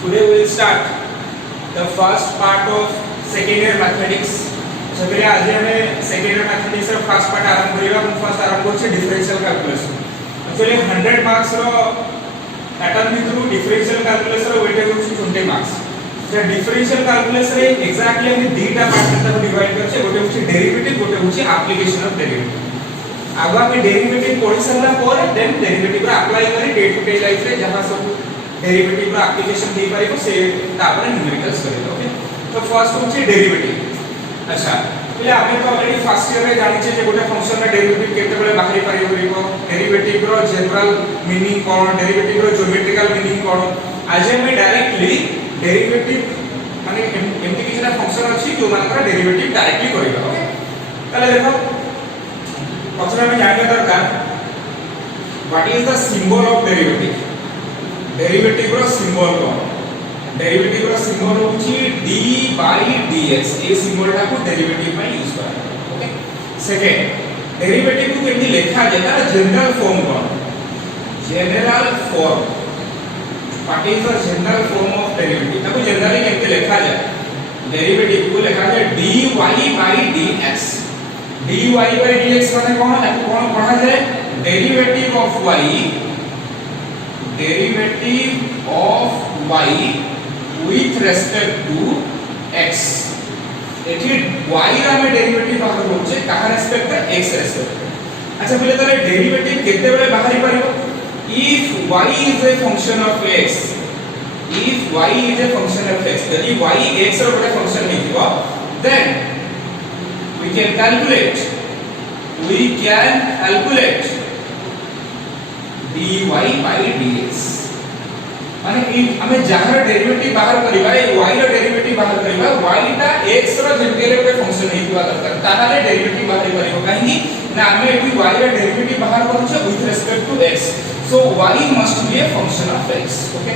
Today we will start the first part of second year mathematics. So पहले आज हमें second year mathematics ର first part आरंभ करिवा. हम first आरंभ करछे differential calculus. Actually 100 marks ର pattern भितरु differential calculus ର weightage होछि 20 marks. जे differential calculus रे exactly हम दुटा पार्ट में ताको डिवाइड करछे. गोटे होछि डेरिवेटिव, गोटे होछि एप्लीकेशन ऑफ डेरिवेटिव. आगो हम डेरिवेटिव पढि सरला पर देन डेरिवेटिव रा अप्लाई करी डे टू डे लाइफ रे जहां सब डेरिवेटिव रा एप्लीकेशन दे पारिबो से तापर न्यूमेरिकल्स करिबो. ओके, तो फर्स्ट होछि डेरिवेटिव. अच्छा, पहिले आपण तो ऑलरेडी फर्स्ट ईयर रे जानि छे जे गोटे फंक्शन रा डेरिवेटिव केते बेले बाहरी पारिबो, डेरिवेटिव रो जनरल मीनिंग कोन, डेरिवेटिव रो ज्योमेट्रिकल मीनिंग कोन. आज हम डायरेक्टली डेरिवेटिव माने एमती किछटा फंक्शन अछि जो मानकर डेरिवेटिव डायरेक्टली करिबो. ओके, ताले देखो प्रथमे हम जानिबा दरकार what is the symbol of derivative. Derivative रो सिंबल कोन? डेरिवेटिव रो सिंबल होची d by dx. ए सिंबल टा को डेरिवेटिव में यूज करा. ओके, सेकंड डेरिवेटिव को केमि लिखा जाय तार general form cone? General form. What is the general form of derivative? ताको जनरली केमि लिखा जाय? डेरिवेटिव को लिखा जाय dy by dx. dy by dx माने कोन? ताको कोन पढ़ा जाय? Derivative of y, derivative of y with respect to x. एठी y रा में डेरिवेटिव बाहर होचे काहा रेस्पेक्ट x रेस्पेक्ट. अच्छा, पहिले तले डेरिवेटिव केते बेले बाहरी परिबो? if y is a function of x, if y is a function of x, यदि y x रो गोटे function हेतिबो, then we can calculate dy by dx. माने हमें जहां डेरिवेटिव बाहर करिबा, ए y रो डेरिवेटिव बाहर करिबा, y टा x रो जेतेले गोटे फंक्शन हेतिबा दरकार, ताहाले डेरिवेटिव बाहर करिबो. काहेकि ना हमें एठी y रो डेरिवेटिव बाहर करछे with respect to x, so y must be a function of x. Okay,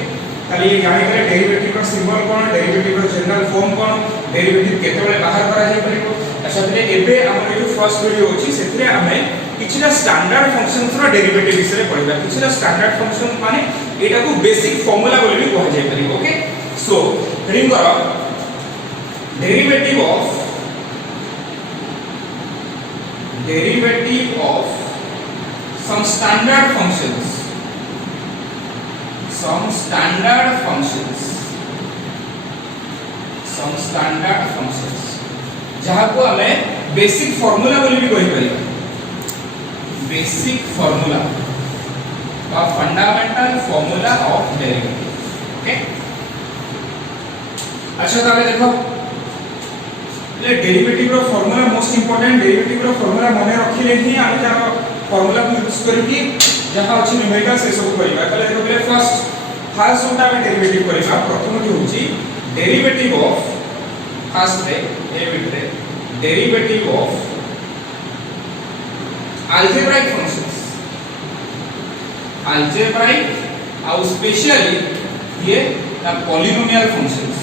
खाली ये जानि करे डेरिवेटिव रो सिंबल कोन, डेरिवेटिव रो जनरल फॉर्म कोन, डेरिवेटिव केते बेले बाहर करा जाय परिबो. अच्छा, तले एबे हमर जो फर्स्ट वीडियो होची सेतरे हमें किछिना स्टैंडर्ड फंक्शंस रो डेरिवेटिव विषय पढिबा. किछिना स्टैंडर्ड फंक्शन माने एटा को बेसिक फार्मूला बोली भी कहा जाय परिबो. ओके, सो रीडिंग करो derivative of some standard functions, some standard functions जहां को हमें बेसिक फार्मूला बोली भी कहि परिबा. बेसिक फार्मूला का fundamental formula of derivative. Okay, अच्छा ताले देखो ले डेरिवेटिव रो फार्मूला मोस्ट इंपोर्टेंट. डेरिवेटिव रो फार्मूला माने रखिले ही हम तार फार्मूला को यूज करके जहां अछि न्यूमेरिकल से सब करिबा. ताले देखो पहले फर्स्ट जोटा हम डेरिवेटिव करिबा. प्रथम जो होची derivative of first ray A bit रे derivative of algebraic functions, algebraic और स्पेशली ये ना polynomial functions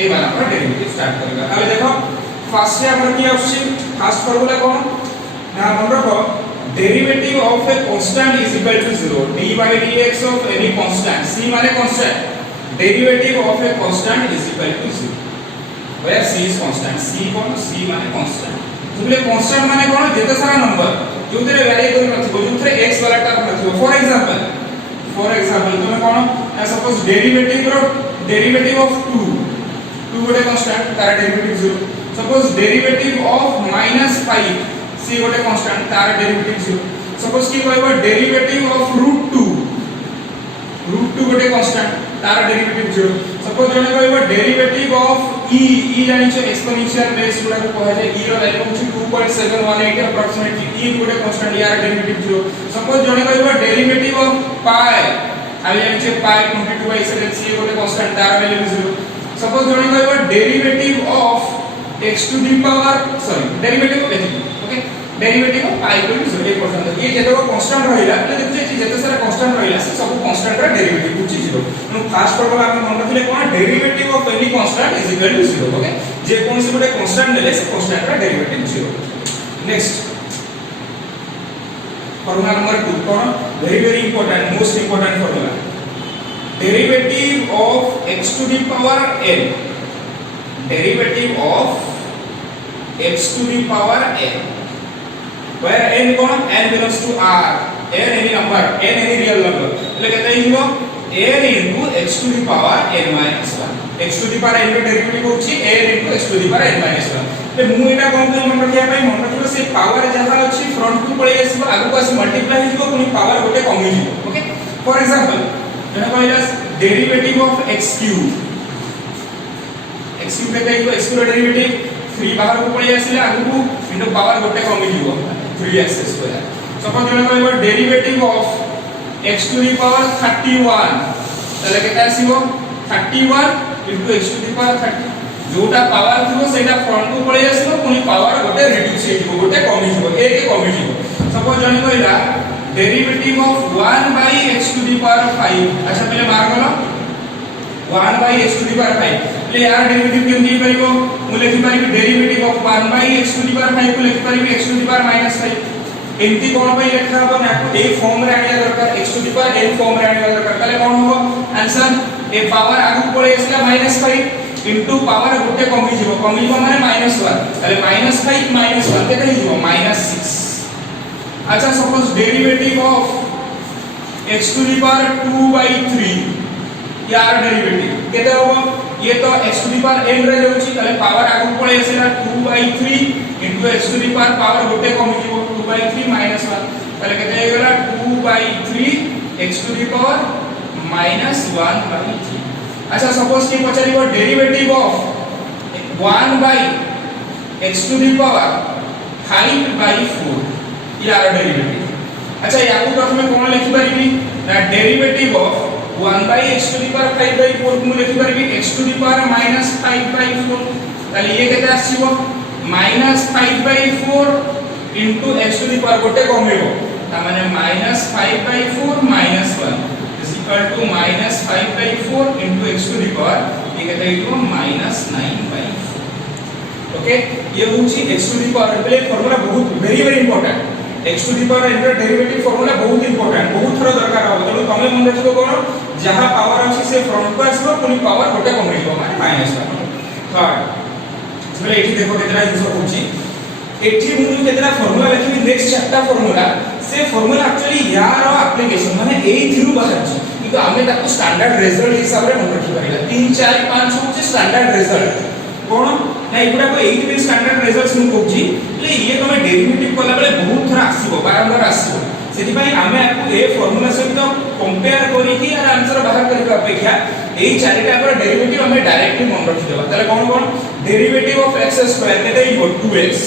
ये वाला पर डेरिवेटिव स्टार्ट करेगा. अब देखो फर्स्ट से हमर की ऑप्शन फर्स्ट फार्मूला कौन ना मन रखो derivative of a constant is equal to 0. dy by dx of any constant, c माने constant, derivative of a constant is equal to 0 where c is constant. c कोन? c माने constant. तुमले constant माने कोन? जेते सारा नंबर जोतरे vary करि नथिबो, जोतरे x वाला टर्म नथिबो. फॉर एग्जांपल तुमे कोन सपोज डेरिवेटिव ऑफ 2 गोटे कांस्टेंट, तार derivative 0. Suppose derivative of -5, c गोटे कांस्टेंट, तार डेरिवेटिव 0. सपोज की कहबो डेरिवेटिव ऑफ √2 गोटे कांस्टेंट, तार डेरिवेटिव 0. सपोज जने कहबो डेरिवेटिव ऑफ e जानि छ एक्सपोनेंशियल बेस गुडा को कहा जाय. e रो वैल्यू होछि 2.718 अप्रोक्सीमेटली. e गोटे कांस्टेंट, यार डेरिवेटिव 0. सपोज जने कहबो डेरिवेटिव ऑफ पाई, आ जानि छ पाई 22/7, c गोटे कांस्टेंट, तार वैल्यू 0. सपोज जने कहबो derivative of x to the power derivative of x. Okay, derivative of pi को 0 पर्यंत ये जेतो कांस्टेंट रहिला એટલે देखु जे जेते सारा कांस्टेंट रहिला से सब कांस्टेंट रा डेरिवेटिव होछि 0. नो फास्ट फार्मूला हम मन रखले कोन derivative of any constant is equal to 0. Okay, जे कोनसी गोटे कांस्टेंट नेले से कांस्टेंट रा डेरिवेटिव 0. नेक्स्ट फॉर्मूला नंबर 2 कौन very important most important formula derivative of x to the power n derivative of x to the power n where n कौन n belongs to r n any number n any real number એટલે કેતા હિવો n into x to the power n minus 1 x to the power n ର derivative होछि n into x to the power n minus 1 એટલે ମୁଁ ଏଟା कोन पे मन रखिया ପାଇଁ मन रखियो से पावर जहा अछि फ्रंट को पळै आसीबो आगु को आसी मल्टीप्लाई हिबो पुनी पावर गोटे कमी हिबो ओके फॉर एग्जांपल जहा कहला डेरिवेटिव ऑफ x क्यूब केते हिबो x रो डेरिवेटिव 3 बाहर को पळै आसीले आगु को इनटू पावर गोटे कमी हिबो 3x स्क्वायर सपोज जहा कहबो derivative of x to the power 31 तले केते आसीबो 31 into x to the power 30 जोटा पावर थिबो सेटा फ्रंट को पळै आसीबो पुनी पावर गोटे रिड्यूस हेतिबो गोटे कमी हिबो a के कमी हिबो सपोज जने कहला derivative of 1 by x to the power 5 अच्छा पहले मार करो 1 by x to the power 5 ले यार डेरिवेटिव केमि परिबो मु लिखि परिबि derivative of 1 by x to the power 5 को लिखि परिबि x to the power -5 एंती कोन पे लिखा हो ना ए फॉर्म रे आनिया दरकार x to the power n form रे आनिया दरकार तले कोन हो आंसर ए पावर आगु पळे आसला -5 इनटू पावर गोटे कमी जीवो माने -1 तले -5 -1 केते हिजो -6 अच्छा suppose derivative of x to the power 2 by 3 यार डेरिवेटिव केते हो ये तो x to the power n रे होची तले पावर आगु पळे आसला 2 by 3 into x to the power power गोटे कमी जीवो 2 by 3 -1 तले केते हे गला 2 by 3 x to the power -1 by 3 अच्छा सपोज कि पचारिबो derivative of 1 by x to the power 5 by 4 यार डेरिवेटिव अच्छा याकू प्रथमे कोन लिखि परिबी ना derivative of 1 by x to the power 5 by 4 को लिखि परिबी x to the power -5 by 4 ताले ये केते आसीबो -5 by 4 into x to the power गोटे कमेबो ता माने -5 by 4 -1 is equal to -5 by 4 into x to the power ये केते हिजो -9 by 4 ओके ये होची x to the power पहले फार्मूला बहुत very important x to the power n ର डेरिवेटिव फार्मूला बहुत इंपोर्टेंट बहुत थरो दरकार हो तलो तमे मन रखिबो कोन जहां पावर अछि से फ्रंट को आसीबो पुनी पावर गोटे कमेइबो माने -1 थर्ड चले एठी देखो केतना जिंस होची एठी मु केतना फार्मूला लिखिबी नेक्स्ट चारटा फार्मूला से फार्मूला एक्चुअली यार एप्लीकेशन माने ए थ्रू बाहर छी किंतु आमे ताको स्टैंडर्ड रिजल्ट हिसाब रे मन रखि परिला 3 4 5 होची स्टैंडर्ड रिजल्ट कोन ना एगुडा को 8 में स्टैंडर्ड रिजल्ट्स मु कहूची ले ये तमे डेरिवेटिव कला बेले बहुत थरा आसीबो बारंबार आसीबो सेति पई आमे आपको ए फार्मूला सहित कंपेयर करी कि यार आंसर बाहर करबा अपेक्षा ए चारिटा पर डेरिवेटिव हमें डायरेक्टली मन रखि देबा ताले कोन डेरिवेटिव ऑफ x स्क्वायर केते इक्वल 2x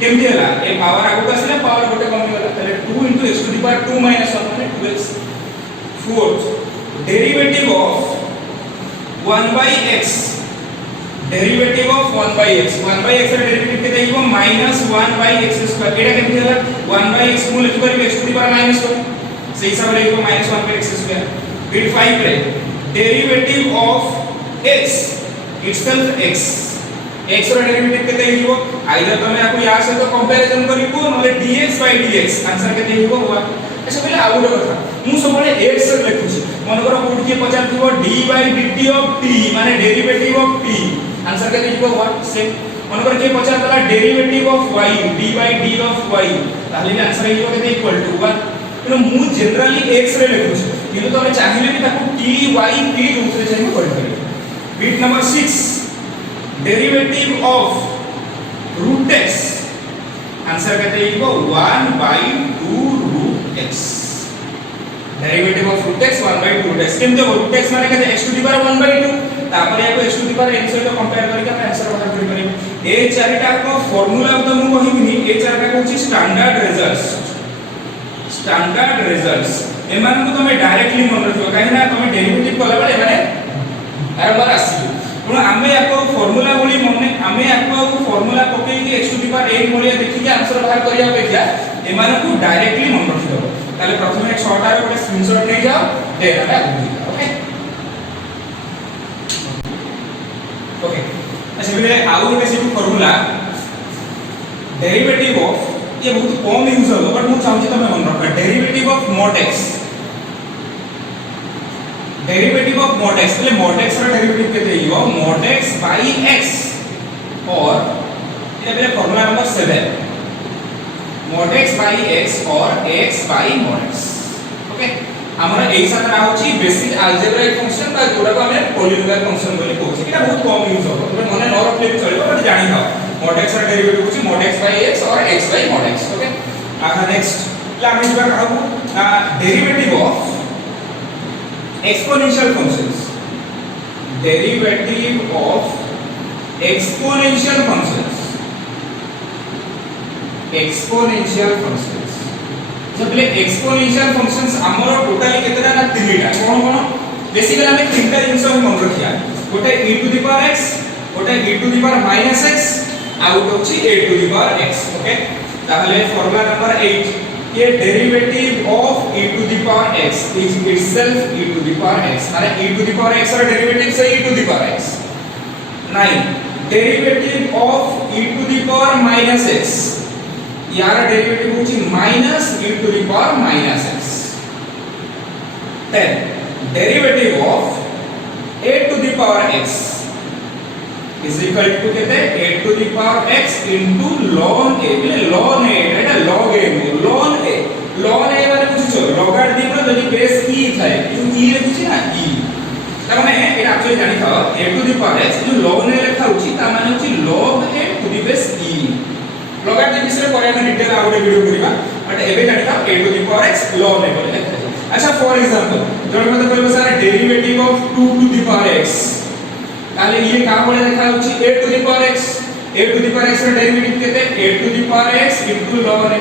केमति हला ए पावर आगु आसीले पावर गोटे कमी गला ताले 2 into x to the power 2 minus 1 माने 2x fourth derivative of 1 by x derivative of 1 by x रे डेरिवेटिव केते इको -1 by x स्क्वायर एटा केमति हला 1 by x मु लिखि परिबे x to the power -1 से हिसाब रे इको -1 by x स्क्वायर फिर 5 रे derivative of x itself x रो डेरिवेटिव केते हिबो आइदर तमे आको या से तो कंपैरिजन करिबो नले dx by dx आंसर केते हिबो हुआ अच्छा पहले आ गुड कथा मु सबले x रे लिखुची मन करो कोड के पचार थिबो d by dt of t माने डेरिवेटिव ऑफ t आंसर केते हिबो हुआ से मन करो के पचार तला derivative of y d by d of y ताले आंसर हिबो केते इक्वल टू 1 तो मु जनरली x रे लिखुची किंतु तमे चाहिले कि ताको t y t रूप से चाहिए कर परिबो bit number 6 derivative of root x answer कहते हैं इको 1 by 2 root x derivative of root x 1 by 2 root x केमते रूट x माने कहते x to the power 1 by 2 तापर याको x to the power n सहित कंपेयर करके हम आंसर बाहर करि परिबे ए चारिटा को फार्मूला तो मु कहिबिनी ए चारिटा कहूची स्टैंडर्ड रिजल्ट्स एमान को तमे डायरेक्टली मन रखियो काहे ना तमे डेरिवेटिव कला बेले माने बारंबार आसीबो तो आमे याको फार्मूला बोली मने आमे याको फार्मूला पके कि x to the power 8 बोलिया देखि कि आंसर बाहर करिया अपेक्षा एमान को डायरेक्टली मन रखियो ताले प्रथमे 6 टा रे स्क्रीनशॉट नै जाओ डेटा ओके ओके अच्छा बेले आउ गोटे से फार्मूला डेरिवेटिव ऑफ ये बहुत कम यूज हो बट मु चाहूची तमे मन रख derivative of mod x derivative of mod x એટલે mod x ର डेरिवेटिव केते हियो mod x by x और ये बेले formula number 7 mod x by x और x by mod x okay हमरा एई साथ होची बेसिक अलजेब्राइक फंक्शन बा जोडा को हमें पॉलिनोमियल फंक्शन बोली कहू छी एटा बहुत कम यूज हो तमे मने न रखले भी चलिबो बट जानि थाओ mod x ର डेरिवेटिव होची mod x by x और x by mod x okay आहा नेक्स्ट ला हम इस बार कहू derivative of exponential functions derivative of exponential functions जबले exponential functions हमरो टोटली केतना ना तीनटा कोन कोन बेसिकली हमें तीनटा जिंस हम मन रखिया गोटे e to the power x गोटे e to the power minus x out होची a to the power x okay ताहले फार्मूला नंबर 8 ये derivative of e to the power x is itself e to the power x माने e to the power x रा derivative से e to the power x 9 derivative of e to the power minus x यार derivative होची minus e to the power minus x 10 derivative of a to the power x is equal to कहते हैं a to the power x into ln a એટલે ln a એટલે log a ln a মানে বুঝছো logarithm ର যদি base e থাকে কিন্তু e লেখছি না e তার মানে এটা एक्चुअली জানি থাও a to the power x जो ln a লেখা উচিত তার মানে হচ্ছে log a to the base e logarithm বিষয়ে পরে আমি ডিটেইল আর ଗୋଟେ ভিডিও করিবা বাট এবে জানি থাও a to the power x ln a বলে লেখা যায় আচ্ছা ফর एग्जांपल জনে মতে কইবো sir derivative of 2 to the power x ताले ये का बोले देखा होची a to the power x ର डेरिवेटिव केते a to the power x into ln a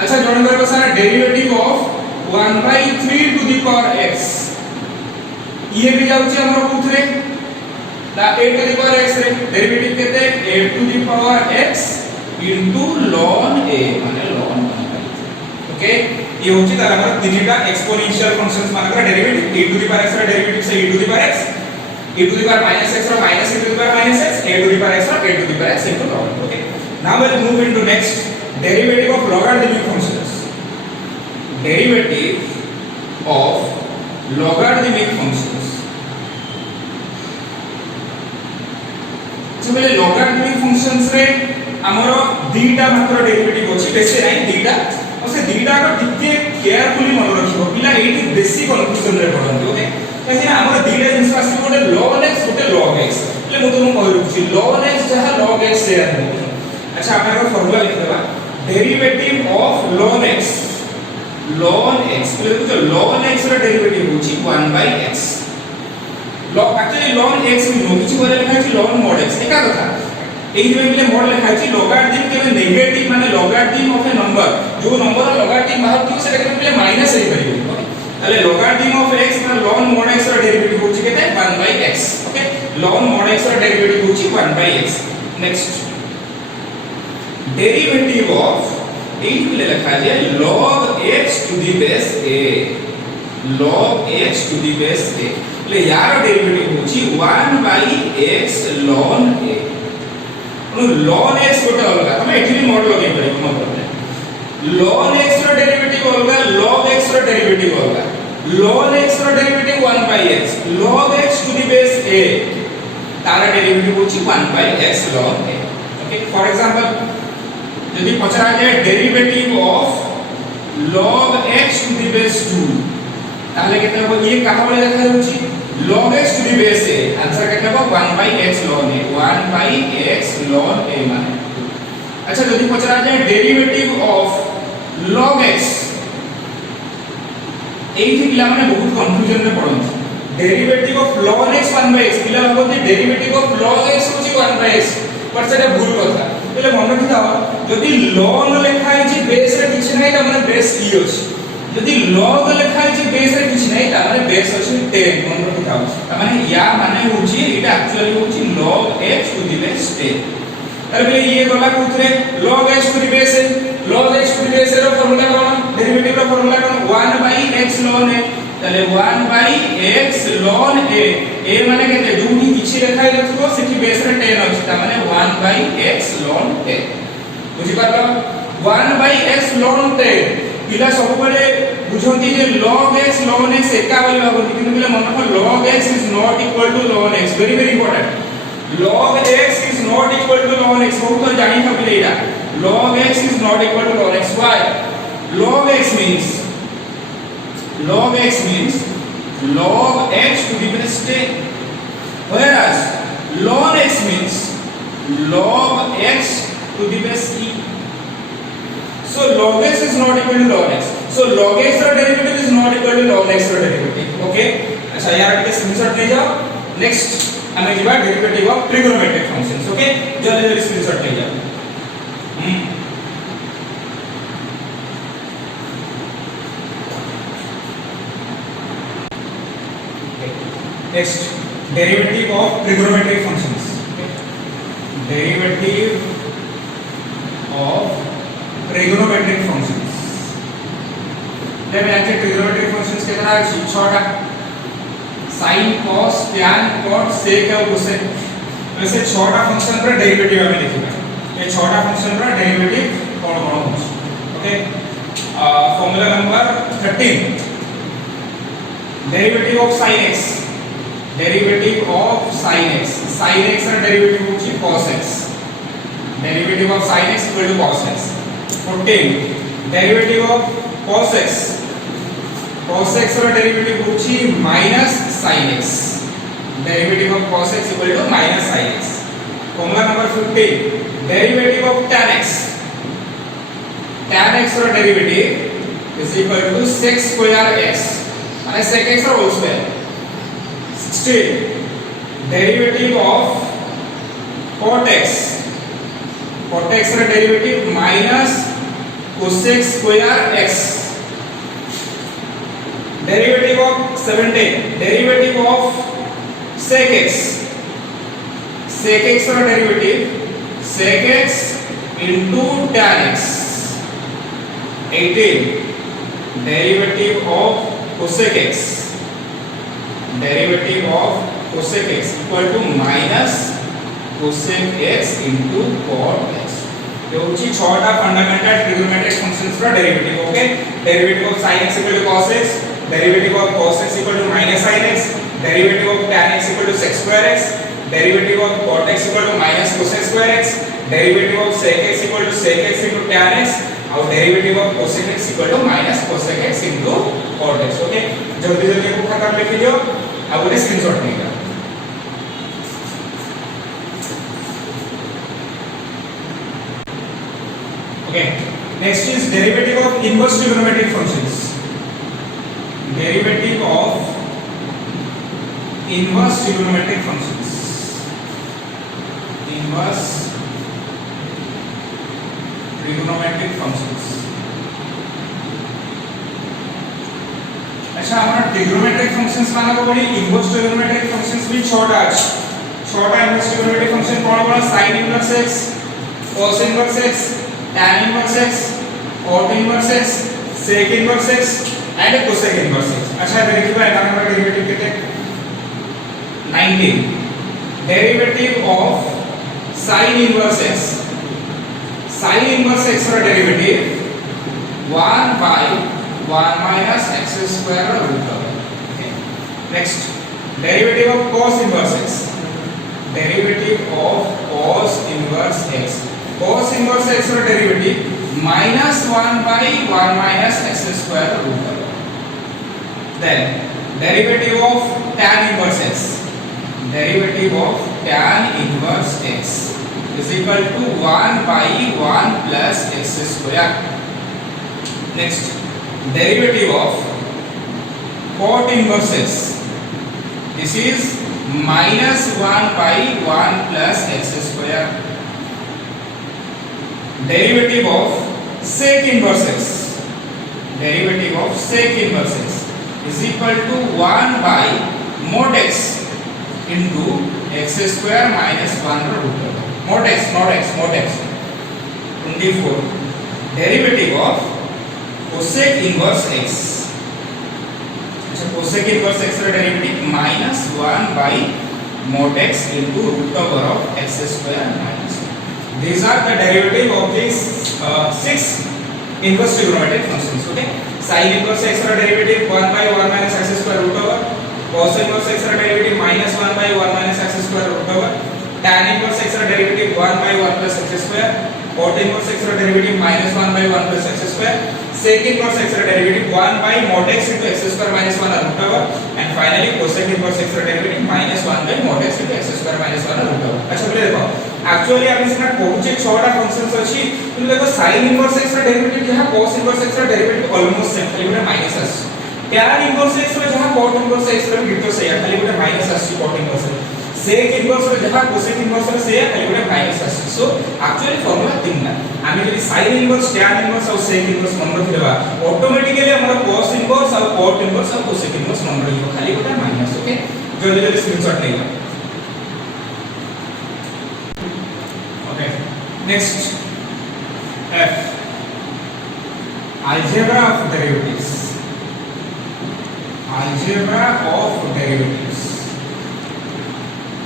अच्छा जोन करबो सारा derivative of 1/3 to the power x ये भी जाउची हमरो पुथरे दा a to the power x रे डेरिवेटिव केते a to the power x into ln a माने ln 1/3 ओके ये होची तारा हमर तीनटा एक्सपोनेंशियल फंक्शंस मानकर derivative a to the power x ର डेरिवेटिव से e to the power x e to the power minus x or minus e to the power minus x a to the power x or a to the power x into ln okay now we'll move into next derivative of logarithmic functions derivative of logarithmic functions so बेले logarithmic functions रे हमरो दीटा मात्र derivative अछि बेसी नाही दीटा और से दीटा को टिके केयरफुली मन रखिबो पिला एठी बेसी कन्फ्यूजन रे पड़न ओके कहीं ना हमर दीटा जिंस आसी गोटे ln x गोटे log x ले मु तुम कहि रुछि ln x जहा log x से आनी अच्छा आपण को फार्मूला लिख देबा डेरिवेटिव ऑफ ln x ले तो ln x रा डेरिवेटिव होछि 1/x log actually ln x भी नो किछि बोले लिखा छि ln mod x एका कथा एई जे बिले mod लिखा छि logarithm केबे नेगेटिव माने logarithm ऑफ ए नंबर जो नंबर रा logarithm बाहर कि सेटा केबे बिले माइनस हे परिबो ताले logarithm of x ना ln mod x रा डेरिवेटिव होछि केते 1/x okay ln mod x रा डेरिवेटिव होछि 1/x नेक्स्ट डेरिवेटिव ऑफ एई बिले लिखा जाय log x to the base a log x to the base a ले यार डेरिवेटिव होछि 1/x ln a ln x गोटे अलगा हम एठी भी mod लगे परिबो मतलब ln x रो डेरिवेटिव अलगा log x रो डेरिवेटिव अलगा ln x रो derivative 1/x log x to the base a तारा डेरिवेटिव होची 1/x ln a okay for example यदि पचरा जाय derivative of log x to the base 2 ताले केते हो ये कहा बोले देखा होची log x to the base a answer केते हो 1/x ln a 1/x ln a माने अच्छा यदि पचरा जाय डेरिवेटिव ऑफ log x एठी पिला माने बहुत कंफ्यूजन रे पड़न derivative of ln x 1/x पिला भाबते डेरिवेटिव ऑफ log x होची 1/x पर सेटा भूल कथा पहिले मन रखिथाओ जदि ln लिखा है जे बेस रे किछ नै त माने बेस ई अछि जदि log लिखा है जे बेस रे किछ नै त माने बेस अछि 10 मन रखिथाओ त माने या माने होची एटा एक्चुअली होची log x to the base 10 तार पहिले ये गला कुथरे log x to the base log x to the base रो फार्मूला कोन डेरिवेटिव रो फार्मूला कोन 1/x ln a ताले 1/x ln a a माने केते जोठी किछि लिखा हिलथबो सेठी बेस रे 10 अछि त माने 1/x ln a बुझि पारलो 1/s ln 10 पिला सब बेले बुझंती जे log x एका बोली भाबंती किंतु पिला मन को log x is not equal to ln x very very important log x is not equal to ln x बहुत तो जानि था पिले एटा log x is not equal to ln x why log x means log x to the base 10 whereas ln x means log x to the base e. So log x is not equal to log x. So log x का derivative is not equal to log x का derivative. Okay? अच्छा यार के screenshot ले जाओ. Next हमें जीवा derivative of trigonometric functions. Okay? जल्दी जल्दी स्क्रीनशॉट ले जाओ. Next, derivative of trigonometric functions. Okay? Derivative of trigonometric functions. जब यहाँ trigonometric functions कितना है? 6टा. sin, cos, tan, cot, sec और cosec. वैसे 6टा फंक्शन पर डेरिवेटिव हमें लिखना. ये 6टा फंक्शन पर डेरिवेटिव कौन-कौन होगा? Okay. Formula number 13. Derivative of sin x. Derivative of sin x. Sin x का डेरिवेटिव होची cos x. Derivative of sin x equal to cos x. 14. Derivative of cos x. Cos x का derivative होची minus sin x. Derivative of cos x equal to minus sin x. Formula number 15. Derivative of tan x. Tan x का derivative is equal to sec square x. and sec x का whole square. 16. Derivative of cot x. Cot x का derivative minus cosec square x. Derivative of 17. Derivative of sec x. Sec x का derivative sec x into tan x. 18. Derivative of cosec x. Derivative of cosec x equal to minus cosec x into cot x. ये होची 6टा fundamental trigonometric functions का derivative. Okay. Derivative of sin x equal to cos x. Derivative of cos x equal to minus sin x. Derivative of tan x equal to sec square x. Derivative of cot x equal to minus cosec square x. Derivative of sec x equal to sec x into tan x. और derivative of cosec x equal to minus cosec x into cot x. Okay. जल्दी जल्दी को खत्म लिख लियो. अब उन्हें screenshot लेगा. Okay. Next is derivative of inverse trigonometric functions. Derivative of inverse trigonometric functions. Inverse trigonometric functions. अच्छा हमारा trigonometric functions माना को बड़ी inverse trigonometric functions भी छोटा है. छोटा inverse trigonometric function कौन-कौन? sin inverse x, cos inverse x, tan inverse x, cot inverse x, sec inverse x and cosec inverse x. अच्छा देखिए भाई हमारा डेरिवेटिव कितने? 19. Derivative of sin inverse x. sin inverse x का derivative 1 by 1 minus x square root over. Okay. Next, derivative of cos inverse x. Derivative of cos inverse x. Cos inverse x का derivative minus 1 by 1 minus x square root over. Then derivative of tan inverse x. Derivative of tan inverse x is equal to 1 by 1 plus x square. Next, derivative of cot inverse x. This is minus 1 by 1 plus x square. Derivative of sec inverse x. Derivative of sec inverse x is equal to 1 by mod x into x square minus 1 root over. Mod x, not x, mod x. 24. Derivative of cosec inverse x. अच्छा cosec inverse x का derivative minus 1 by mod x into root over of x square minus 1. these are the derivative of these 6 inverse trigonometric functions. Okay, sin inverse x रा derivative 1 by 1 minus x square root over, cos inverse x रा derivative minus 1 by 1 minus x square root over, tan inverse x रा derivative 1 by 1 plus x square, cot inverse x रा derivative minus 1 by 1 plus x square, sec inverse x रा derivative 1 by mod x into x square minus 1 root over, and finally cosec inverse x रा derivative minus 1 by mod x into x square minus 1 root over. अच्छा बोले देखो actually आप इसका पहुंचे 6टा functions अछि तुम देखो sin इनवर्स x रा डेरिवेटिव जहां cos इनवर्स x रा डेरिवेटिव ऑलमोस्ट सेम खाली गोटे माइनस आस tan इनवर्स x रा जहां cot इनवर्स x रा भी तो सही खाली गोटे माइनस आस cot इनवर्स sec इनवर्स रा जहां cosec इनवर्स रा सही खाली गोटे माइनस आस सो एक्चुअली फार्मूला तीनटा आमी जदी sin इनवर्स tan इनवर्स और sec इनवर्स मन रखिबा ऑटोमेटिकली हमर cos इनवर्स और cot इनवर्स और cosec इनवर्स मन रहिबो खाली गोटे माइनस ओके जल्दी जल्दी स्क्रीनशॉट लेगा next f algebra of derivatives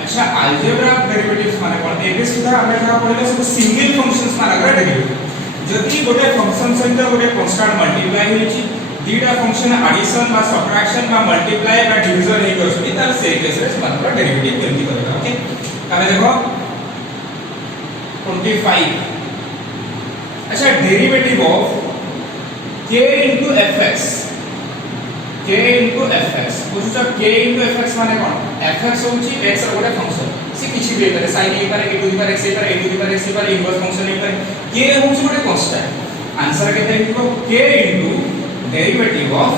अच्छा algebra of derivatives माने कोन एबे सुधा हम जहा पढले सब सिंगल फंक्शंस मानकर डेरिवेटिव जदी गोटे फंक्शन सहित गोटे कांस्टेंट मल्टीप्लाई होइची दीटा फंक्शन एडिशन बा सबट्रैक्शन बा मल्टीप्लाई बा डिवीजन हे करछी त से केस रे मानकर डेरिवेटिव केमती करबा ओके तबे देखो 25 अच्छा derivative of k into fx बुझुछ k into fx माने कोन fx होची x रो गोटे फंक्शन से किछि भी करे sin a करे a to the power x करे a to the power x करे इनवर्स फंक्शन ए करे k होची गोटे कांस्टेंट आंसर केते हिबो k into derivative of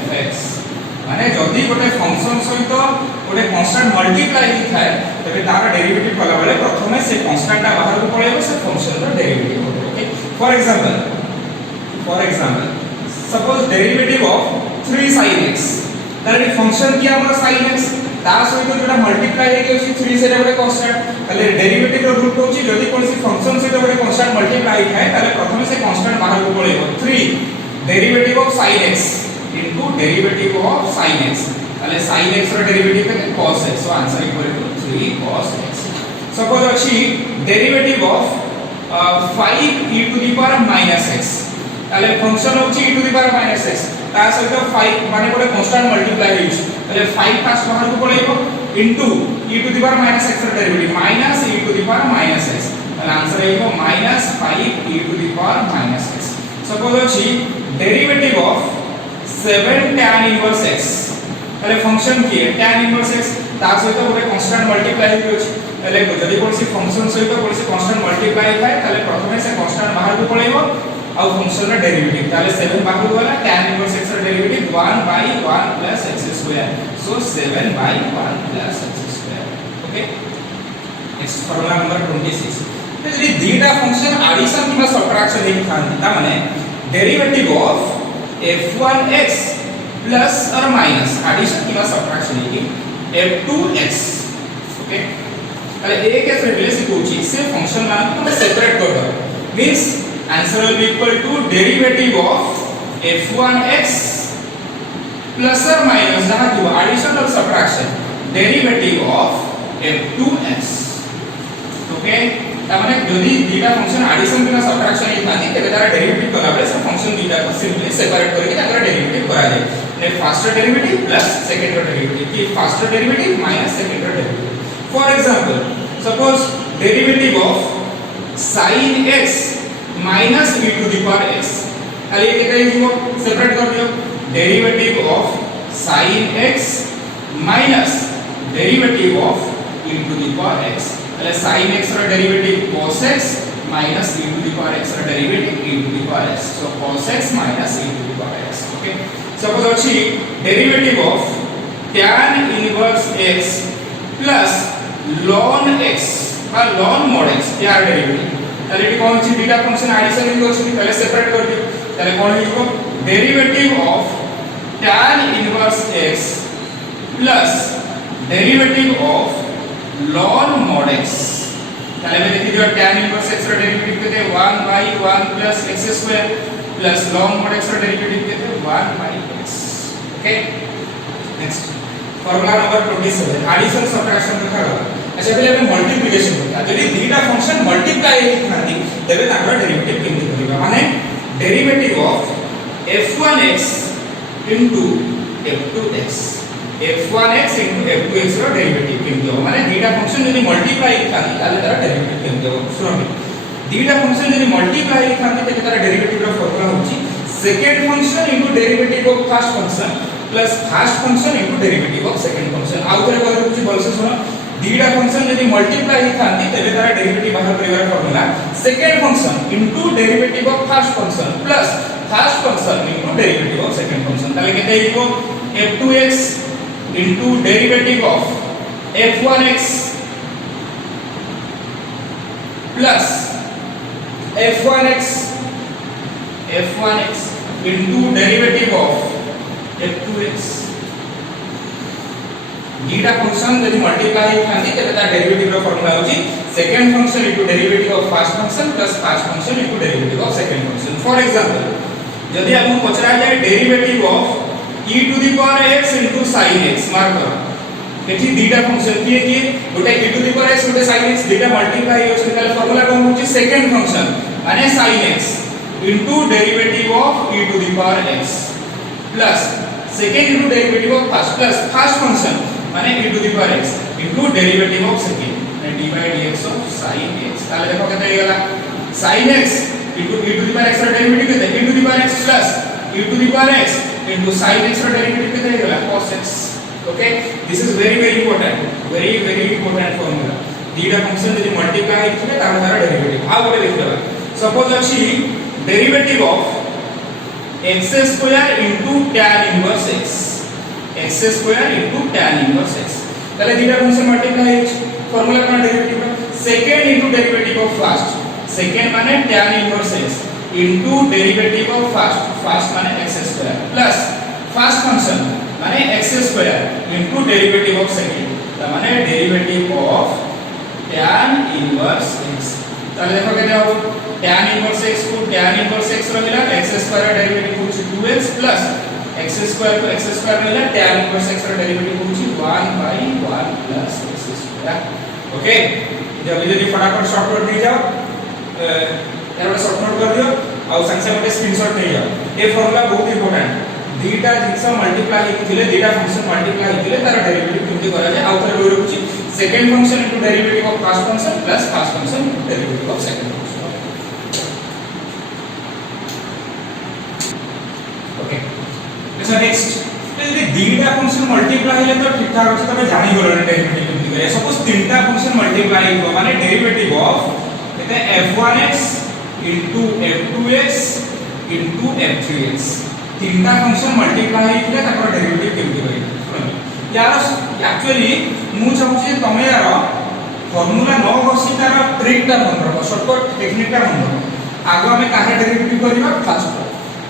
fx माने जदी गोटे फंक्शन सहित गोटे कांस्टेंट मल्टीप्लाई हि थाए तबे तार डेरिवेटिव कला बेले प्रथमे से कांस्टेंट ता बाहर को पळेबो से फंक्शन रो डेरिवेटिव होबो okay for example suppose derivative of 3 sin x तारे फंक्शन की हमर sin x ता सहित जोटा मल्टीप्लाई हे गेछि 3 से गोटे कांस्टेंट तले डेरिवेटिव रो रूट होछि जदी कोनसी फंक्शन से गोटे कांस्टेंट मल्टीप्लाई थाए ताले प्रथमे से कांस्टेंट बाहर को पळेबो 3 derivative of sin x into derivative of sin x ताले sin x रो डेरिवेटिव के cos x so answer equal to 3 cos x suppose अछि derivative of 5 e to the power minus x ताले फंक्शन होछि e to the power minus x ता सहित 5 माने गोटे कांस्टेंट मल्टीप्लाई होछि ताले 5 पास बाहर को पळेबो into e to the power minus x रो derivative minus e to the power minus x ताले आंसर आइबो minus 5 e to the power minus x suppose अछि derivative of 7 tan inverse x ताले फंक्शन की है tan inverse x ता सहित गोटे कांस्टेंट मल्टीप्लाई होछि ताले जदी कोनसी फंक्शन सहित कोनसी कांस्टेंट मल्टीप्लाई थाए ताले प्रथमे से कांस्टेंट बाहर को पळेबो आ फंक्शन रो डेरिवेटिव ताले 7 बाहर को गला tan inverse x रो derivative 1 by 1 plus x square so 7 by 1 plus x square okay next formula number 26 जदी दीटा फंक्शन एडिशन किबा सबट्रैक्शन हे थान ता माने derivative of f1x plus or minus addition किबा सबट्रैक्शन है f2x ओके अरे a के रिप्लेस होची से फंक्शन मान को सेपरेट कर दो means answer will be equal to derivative of f1x plus or minus जहां जो एडिशन और subtraction derivative of f2x okay तामाने जदी दीटा फंक्शन एडिशन बिना सबट्रैक्शन हे थानी तबे तार डेरिवेटिव कला बेले सब फंक्शन दीटा को सिंपली सेपरेट करके तार डेरिवेटिव करा जाय ने first derivative plus second derivative की first derivative minus second derivative for example suppose derivative of sin x minus e to the power x खाली केते हिबो सेपरेट कर दियो derivative of sin x minus derivative of e to the power x ताले sin x रो derivative cos x minus e to the power x रो derivative e to the power x so cos x minus e to the power x okay suppose अछि derivative of tan inverse x plus ln x or ln mod x यार derivative ताले एटी कोन छि बीटा function addition in अछि ताले separate कर दियो ताले कोन लिखो derivative of tan inverse x plus derivative of ln mod x ताले में देखि दियो tan इनवर्स x रो डेरिवेटिव केते 1 by 1 plus x square plus ln mod x रो डेरिवेटिव केते 1 by x okay next formula number 27 addition subtraction देखा अच्छा पहले हमें मल्टीप्लिकेशन होता है यदि दीटा फंक्शन फंक्शन मल्टीप्लाई हेखांती तबे ताकर डेरिवेटिव केमति करिबा माने derivative of f1x into f2x f1x into f2x रो डेरिवेटिव केमति हो माने दीटा फंक्शन जदि मल्टीप्लाई हेखांती ताले तार डेरिवेटिव केमति हो सुनो दीटा फंक्शन जदि मल्टीप्लाई हेखांती तबे तार डेरिवेटिव रो फॉर्मूला होची second function into derivative of first function plus first function into derivative of second function आउ करे कहले कुछ बोलसे सुनो दीटा फंक्शन यदि मल्टीप्लाई हेखांती तबे तार डेरिवेटिव बाहर करिवार formula second function into derivative of first function plus first function into derivative of second function ताले केते हिबो f2x into derivative of f1x plus f1x into derivative of f2x दीटा फंक्शन यदि मल्टीप्लाई हेखांती तबे तार डेरिवेटिव रो फॉर्मूला होची second function into derivative of first function plus first function into derivative of second function for example यदि आपन पचरा जाय derivative of e to the power x into sin x mark करो एठी दीटा फंक्शन किए गोटे e to the power x गोटे sin x दीटा मल्टीप्लाई होछ ताले फॉर्मूला कोन होची सेकंड फंक्शन माने sin x into derivative of e to the power x plus second into derivative of first plus first function माने e to the power x into derivative of second माने d by dx of sin x ताले देखो केते हेगला sin x into e to the power x रो derivative केते e to the power x plus e to the power x into sin x रो derivative केते हेगला cos x okay this is very important formula दीटा function यदि multiply हेथिबे तार तार डेरिवेटिव आ गोटे लिखि देबा सपोज अछि derivative of x square into tan inverse x square into tan inverse x ताले दीटा फंक्शन मल्टीप्लाई हेछ फार्मूला का derivative second into derivative of first second माने tan inverse x into derivative of first माने x square plus first function माने x square into derivative of second माने derivative of tan inverse x ताले देखो केते हो tan inverse x को tan inverse x रहला x स्क्वायर डेरिवेटिव होची 2x प्लस x स्क्वायर को x स्क्वायर रहला tan इनवर्स x रो डेरिवेटिव होची 1/1 प्लस x स्क्वायर ओके जल्दी फटाफट शॉर्ट नोट दे जाओ यार शॉर्ट नोट कर दियो और संग से गोटे स्क्रीनशॉट ले जाओ ए फार्मूला बहुत इंपोर्टेंट दीटा जिंस मल्टीप्लाई हेथिले दीटा फंक्शन मल्टीप्लाई हेथिले तार डेरिवेटिव केमति करा जाय आउथर रो रखुची second function into derivative of first function plus first function into derivative of second function okay अच्छा नेक्स्ट यदि दीटा फंक्शन मल्टीप्लाई हेले तो ठीक ठाक अछि तबे जानि गलो डेरिवेटिव केमति करे सपोज तीनटा फंक्शन मल्टीप्लाई हो माने डेरिवेटिव ऑफ केते f1x into f2x into f3x तीनटा फंक्शन मल्टीप्लाई हेथिले ताकर डेरिवेटिव केमति करे सुनो यार एक्चुअली मु चाहूची तमे यार फार्मूला न बसी तार ट्रिक ता मन रखो शॉर्टकट टेक्निक ता मन रखो आगो हमें काहे डेरिवेटिव करबा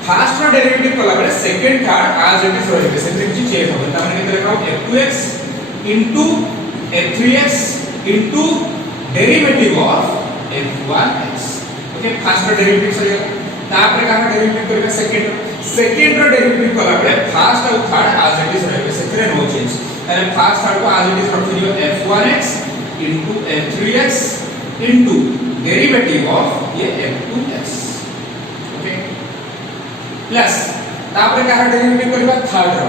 फर्स्ट रो डेरिवेटिव कला बेले second third as it is रहबे से किछि चेंज होबे त माने केते लिखाओ f2x into f3x into derivative of f1x okay first रो डेरिवेटिव सही तापर काहे डेरिवेटिव करबे सेकंड रो डेरिवेटिव कला बेले फर्स्ट और थर्ड आज इट इज रहबे से नो चेंज अरे फर्स्ट थर्ड को आज इट इज रख दियो f1x into f3x into derivative of ये f2x ओके प्लस तापर काहे डेरिवेटिव करबा थर्ड रो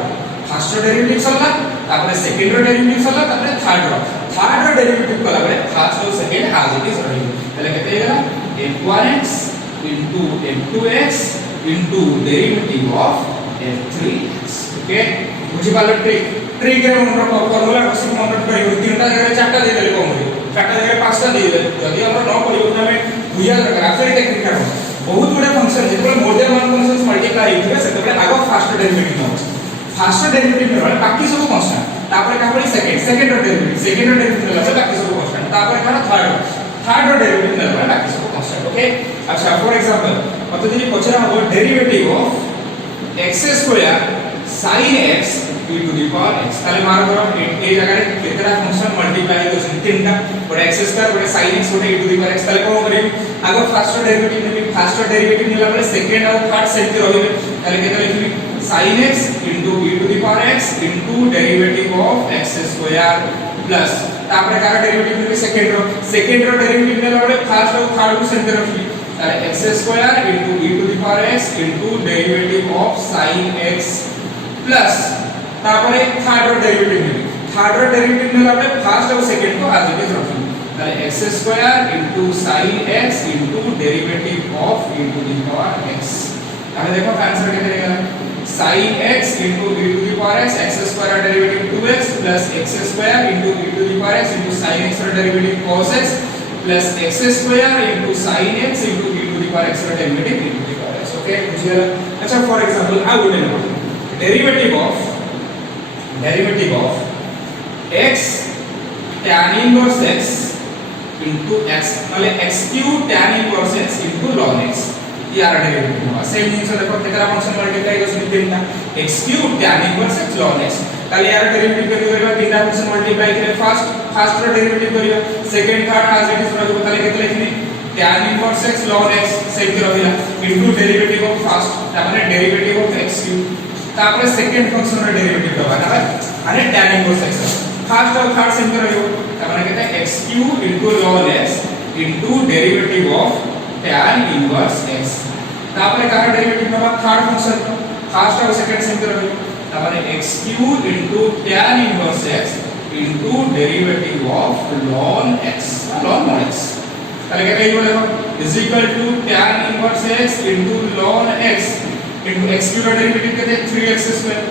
फर्स्ट रो डेरिवेटिव सरला तापर सेकंड रो डेरिवेटिव सरला तापर थर्ड रो डेरिवेटिव कला बेले फर्स्ट और सेकंड आज इट इज रहबे तले केते हेला f1x into f2x into derivative of f3x okay बुझी पालो ट्रिक रे मन रखो फार्मूला बसी मन रख करियो तीनटा जगह चारटा दे देले कोन चारटा जगह पांचटा दे देले यदि हम न करियो त हमें बुझिया दरकार आखिरी टेक्निक का बहुत गुडे फंक्शन जेतले more than one functions multiply हेतिबे सेतबे आगो फर्स्ट डेरिवेटिव नछ फर्स्ट डेरिवेटिव ने बाकी सब कांस्टेंट तापर कापड़ी सेकंड रो डेरिवेटिव ने बाकी सब कांस्टेंट तापर का थर्ड रो डेरिवेटिव ने बाकी सब कांस्टेंट ओके अच्छा फॉर एग्जांपल मत यदि पचरा हो derivative of x square sin x e to the power x ताले मार करो ए जगह रे केतरा फंक्शन मल्टीप्लाई हो तीनटा गोटे x स्क्वायर गोटे sin x गोटे e to the power x ताले कोन करियो आगो फर्स्ट डेरिवेटिव नेबी फर्स्ट डेरिवेटिव नेला बेले सेकंड और थर्ड सेमति रहबे ताले केते लिखबी sin x into e to the power x into derivative of x square plus तापर कार डेरिवेटिव के सेकंड रो डेरिवेटिव नेला बळे फर्स्ट और थर्ड को सेंटर रखली ताले x square into e to the power x into derivative of sin x plus तापर थर्ड रो डेरिवेटिव नेला बळे फर्स्ट और सेकंड को आज इट इज रखली ताले x square into sin x into derivative of e to the power x ताले देखो आंसर कितने निकला sin x into e to the power x square derivative 2x plus x square into e to the power x into sin x derivative cos x plus x square into sin x into e to the power x derivative e to the power x okay बुझिएगा अच्छा for example uh good है derivative of x tan inverse x into x माने x cube tan inverse x into ln x यार derivative होगा same जिंस देखो केतरा function multiply करछन तीनटा x cube tan inverse x ln x ताले यार derivative केते करबा तीनटा फंक्शन मल्टीप्लाई करे फर्स्ट रो डेरिवेटिव करियो second third as it is रहबो ताले केते लिखनी tan inverse x ln x same रहिला इनटू डेरिवेटिव ऑफ फर्स्ट ताने डेरिवेटिव ऑफ x क्यूब तापर सेकंड फंक्शन रो डेरिवेटिव दबा ना माने tan इनवर्स x फर्स्ट और थर्ड सेम रहियो ताने केते x cube into ln x into derivative of tan inverse x तापर कार डेरिवेटिव नबा थर्ड फंक्शन फर्स्ट और सेकंड सेम रहियो तापर x cube into tan inverse x into derivative of ln x ताले केते इयो देखो is equal to tan inverse x into ln x into x cube derivative केते 3x square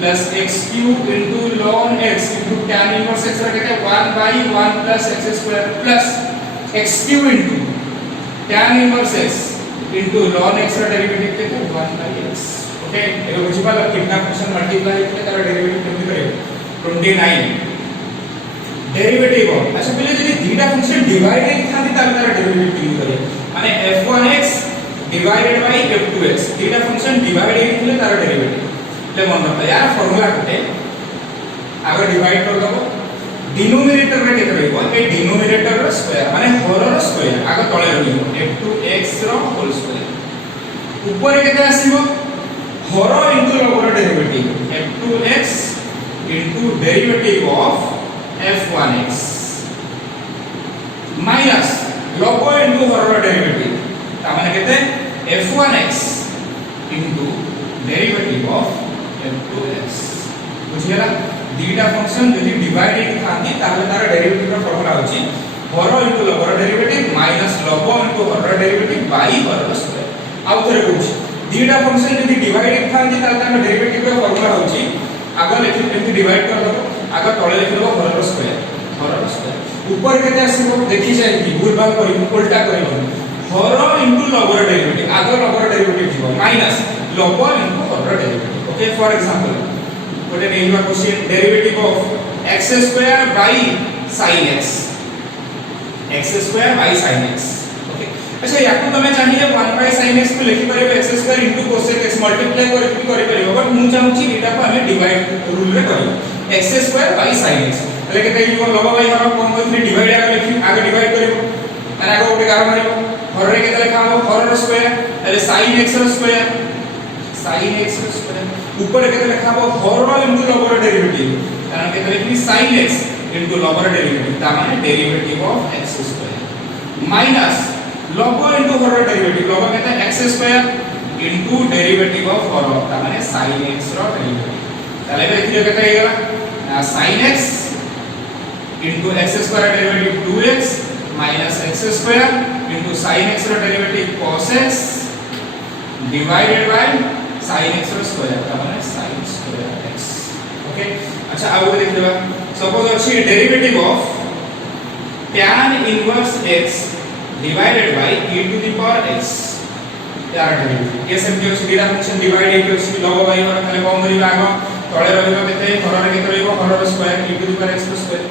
plus x cube into ln x into tan inverse x केते 1/1 plus x square plus x cube into tan inverse x into ln x रा derivative केते 1/x okay एगो बुझिपाल कितना function multiply केते तार derivative केते करे 29 derivative of अच्छा पहले जदी थीटा फंक्शन डिवाइडेड थाती तार तार डेरिवेटिव केते करे माने f1x divided by f2x theta function divided थिले तार डेरिवेटिव ले मन रखा यार फार्मूला केते आगे डिवाइड कर दबो डिनोमिनेटर रे केते रहइबो ए डिनोमिनेटर रो स्क्वायर माने हर रो स्क्वायर आगे तळे रहइबो f2x रो होल स्क्वायर ऊपर केते आसीबो हर इनटू लबर derivative f2x into derivative of f1x minus लबर इनटू हर रो डेरिवेटिव ता माने केते f1x into derivative of f2x बुझियला दीटा फंक्शन यदि डिवाइडेड थांती ताले तार डेरिवेटिव रा फार्मूला होची हर इनटू लबर डेरिवेटिव माइनस लबर इनटू हर डेरिवेटिव बाय हर स्क्वायर आउ थरे कहूची दीटा फंक्शन यदि डिवाइडेड थांती ताले तार डेरिवेटिव रा फार्मूला होची आगे लिखि एमती डिवाइड कर दबो आगे तळे लिखलो हर स्क्वायर ऊपर केते आसीबो देखि जाय कि भूल भाग करी उल्टा करिबो हर इनटू लबर डेरिवेटिव आगे लबर डेरिवेटिव जीवो माइनस लबर इनटू हर डेरिवेटिव ओके फॉर एग्जांपल कोटे नेइबा question derivative of x square by sin x square by sin x okay अच्छा याकू तमे चाहिए 1/sin x को लिखि परिबे x square into cosec x multiply करि परिबो बट मु चाहूची एटा को हमें डिवाइड रूल रे करियो x square by sin x तले केते इयो लबा बाय हर कोन कोन डिवाइड आगे लिखि आगे डिवाइड करिबो माने आगे ओटे गार मारिबो हर रे केते लिखा हो हर रो स्क्वायर तले sin x रो स्क्वायर sin x रो स्क्वायर ऊपर केते लिखा हो हर इनटू लबर डेरिवेटिव कारण केते लिखि sin x इनटू लबर डेरिवेटिव ता माने derivative of x square minus लबर इनटू हर डेरिवेटिव लबर केते x square into derivative of हर ता माने sin x रो डेरिवेटिव ताले देखियो केते हेगला sin x into x square derivative 2x minus x square into sin x रो derivative cos x divided by sin x रो स्क्वायर ता माने sin स्क्वायर x ओके अच्छा आ गोटे देखिबा सपोज अछि derivative of tan inverse x divided by e to the power x यार derivative ये सेम जो दीटा function divide equal to log by और खाली कम करिबा आगो तळे रहइबो केते हर रे केते रहइबो हर रो square e to the power x square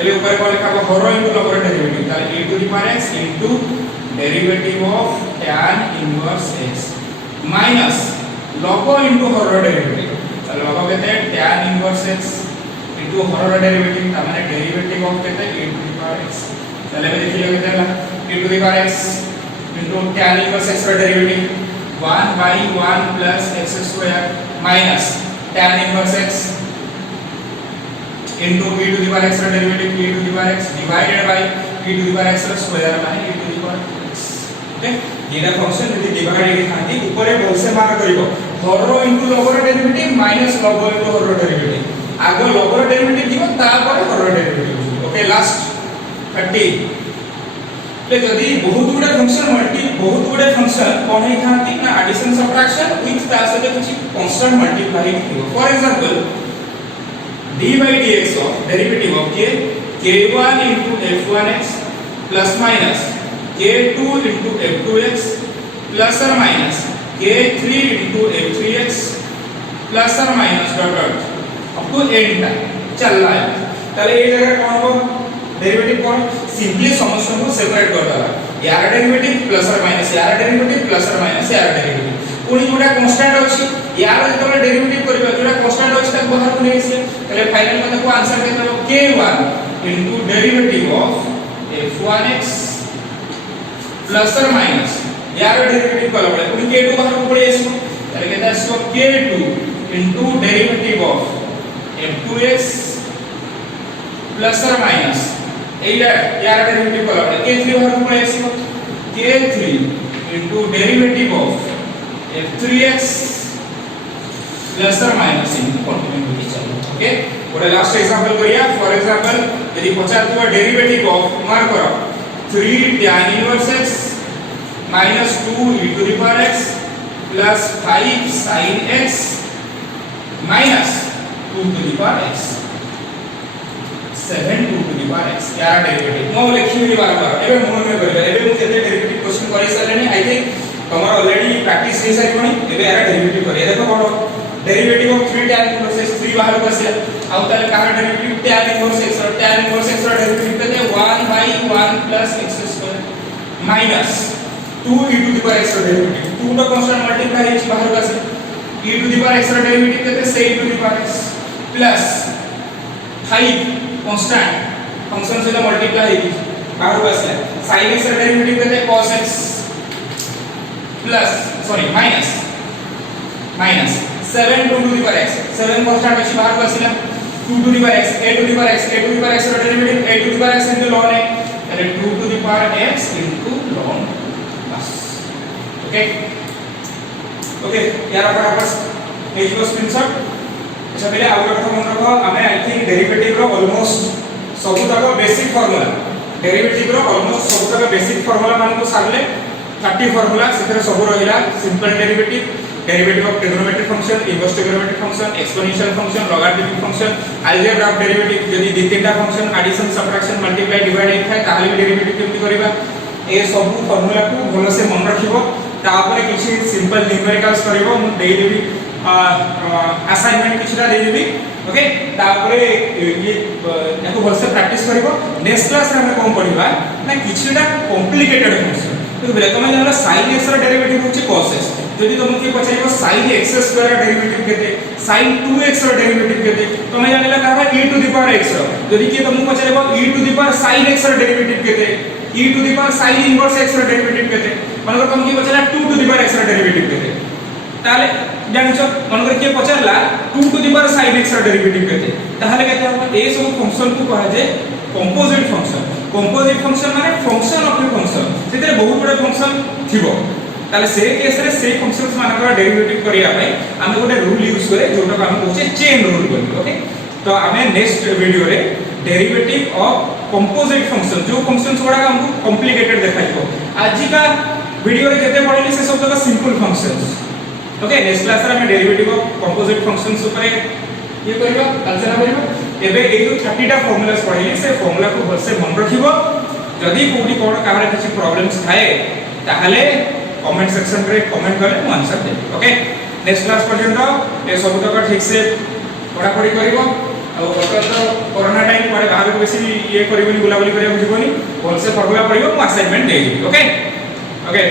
एले ऊपर को लिखा हो हर इनटू लबर डेरिवेटिव ताले e to the power x into derivative of tan inverse x minus log into हर डेरिवेटिव चलो log कहते हैं tan इनवर्स x into हर डेरिवेटिव ता माने डेरिवेटिव ऑफ कहते हैं e to the power x चलो मैं देखिए कहते हैं e to the power x into tan inverse x का derivative 1/1 plus x square minus tan inverse x into e to the power x ର derivative e to the power x divided by e to the power x ର square माने e to the power x okay Etah function यदि divide हे थांती ऊपर बोलसे मार करिवो her into log ର derivative minus log into हर ର derivative आगो log ର derivative दिबो तापर हर ର डेरिवेटिव ओके लास्ट 30 ले जदी बहुत गुडे फंक्शन कोन हे थांती ना एडिशन सब्ट्रैक्शन विथ ता सहित कुछ कांस्टेंट मल्टीप्लाई हो for example d by dx of derivative of k1 into f1x plus minus k2 into f2x plus or minus k3 into f3x plus or minus dot dot up to end तक चल रहा है ताले ये जगह कौन हो डेरिवेटिव कौन सिंपली समस्या को सेपरेट कर दला यार डेरिवेटिव प्लस और माइनस यार डेरिवेटिव प्लस और माइनस यार डेरिवेटिव पुनी जोटा कांस्टेंट अछि यार जतबे डेरिवेटिव करबा जोटा कांस्टेंट अछि तक बाहर को नै से तले फाइनल में को आंसर दे दो k1 into derivative of f1x plus और माइनस यार डेरिवेटिव कला बळे पुनी k2 बाहर को पड़े इसको तले केता इसको k2 into derivative of f2x plus और माइनस एटा यार डेरिवेटिव कला बळे k3 बाहर को पड़े इसको k3 into derivative of f3x plus और माइनस इनटू कंटिन्यूटी चलो ओके गोटे लास्ट एग्जांपल करिया फॉर एग्जांपल यदि पचार तो डेरिवेटिव ऑफ मार्क करो 3 tan inverse x minus 2 e to the power x plus 5 sin x minus 2 to the power x 7 2 to the power x यार derivative मो लिखि नि बार बार एबे मन में करबे एबे मु केते डेरिवेटिव क्वेश्चन करि सारलेनी आई थिंक तमर ऑलरेडी प्रैक्टिस हे सारी कोनी एबे यार डेरिवेटिव करिया देखो कोन derivative of 3 tan inverse x 3 बाहर को आसे आउ ताले कहां डेरिवेटिव tan इनवर्स x और tan इनवर्स x रो डेरिवेटिव केते 1 by 1 plus x square minus 2 e to the power x रो डेरिवेटिव 2 तो कांस्टेंट मल्टीप्लाई h बाहर को आसे e to the power x रो डेरिवेटिव केते 6 e to the power x plus 5 constant function से मल्टीप्लाई है बाहर को आसे sin x रो डेरिवेटिव केते cos x plus sorry minus 7 2 to the power x 7 constant अछि बाहर को आसिला 2 to the power x a to the power x a to the power x रो derivative a to the power x into ln x and 2 to the power x into ln plus okay okay यार फटाफट ए जो screenshot अच्छा पहले आउ कथा मन रखो हमें आई थिंक डेरिवेटिव रो ऑलमोस्ट सब तक बेसिक फार्मूला डेरिवेटिव रो ऑलमोस्ट सब तक बेसिक फार्मूला मान को सारले 30 फार्मूला सेथरे सब रहिला simple derivative derivative of trigonometric function inverse trigonometric function exponential function logarithmic function algebra of derivative यदि दी तीनटा function addition subtraction multiply divide हे थाए ताहले भी डेरिवेटिव केमति करबा ए सब फार्मूला को भलो से मन रखिबो तापर किछि सिंपल न्यूमेरिकल्स करबो मु देई देबी असाइनमेंट किछटा देई देबी ओके तापर ये याको भलो से प्रैक्टिस करबो नेक्स्ट क्लास रे हम कोन पढिबा ना किछटा कॉम्प्लिकेटेड फंक्शन तो बेले तुम जानला sin x ର डेरिवेटिव होची cos x जदि तुम के पछाइबो sin x स्क्वायर ର डेरिवेटिव केते sin 2x ର डेरिवेटिव केते तुम जानला कहबा e to the power x रो जदि के तुम पछाइबो e to the power sin x ର डेरिवेटिव केते e to the power sin inverse x ର डेरिवेटिव केते मानकर तुम के पछाला 2 टू द पावर x ର डेरिवेटिव केते ताले जानछो मानकर के पछाला 2 to the power sin x ର डेरिवेटिव केते ताहले केते हम ए सब फंक्शन को कहा जे कंपोजिट फंक्शन माने फंक्शन ऑफ द फंक्शन सेते बहुत बडा फंक्शन थिबो ताले से केस रे से फंक्शंस मानकर डेरिवेटिव करिया पई हम गोटे रूल यूज करे जोटा हम कहूचे चेन रूल बोली ओके तो हमें नेक्स्ट वीडियो रे डेरिवेटिव ऑफ कंपोजिट फंक्शन जो फंक्शंस गुडा हमको कॉम्प्लिकेटेड देखाइबो आज का वीडियो रे जते पढिली से सब तक simple functions okay next class रे हम डेरिवेटिव ऑफ कंपोजिट फंक्शंस ऊपर ये करबा आलोचना करबा एबे ए जो 30 टा फार्मूलास पढिली से फार्मूला को भलसे मन रखिबो जदी कोडी कोन काहरे किछि प्रॉब्लम्स थाए ताहले कमेंट सेक्शन रे कमेंट करले मु आंसर देबी ओके नेक्स्ट क्लास पर्यंत ए सब तक ठीक से पढा पढी करबो आ बर्तमान तो कोरोना टाइम पड़े बाहर को बेसी ये करबनी बुला बुली करिया बुझिबनी भलसे फार्मूला पढिबो मु असाइनमेंट दे देबी ओके ओके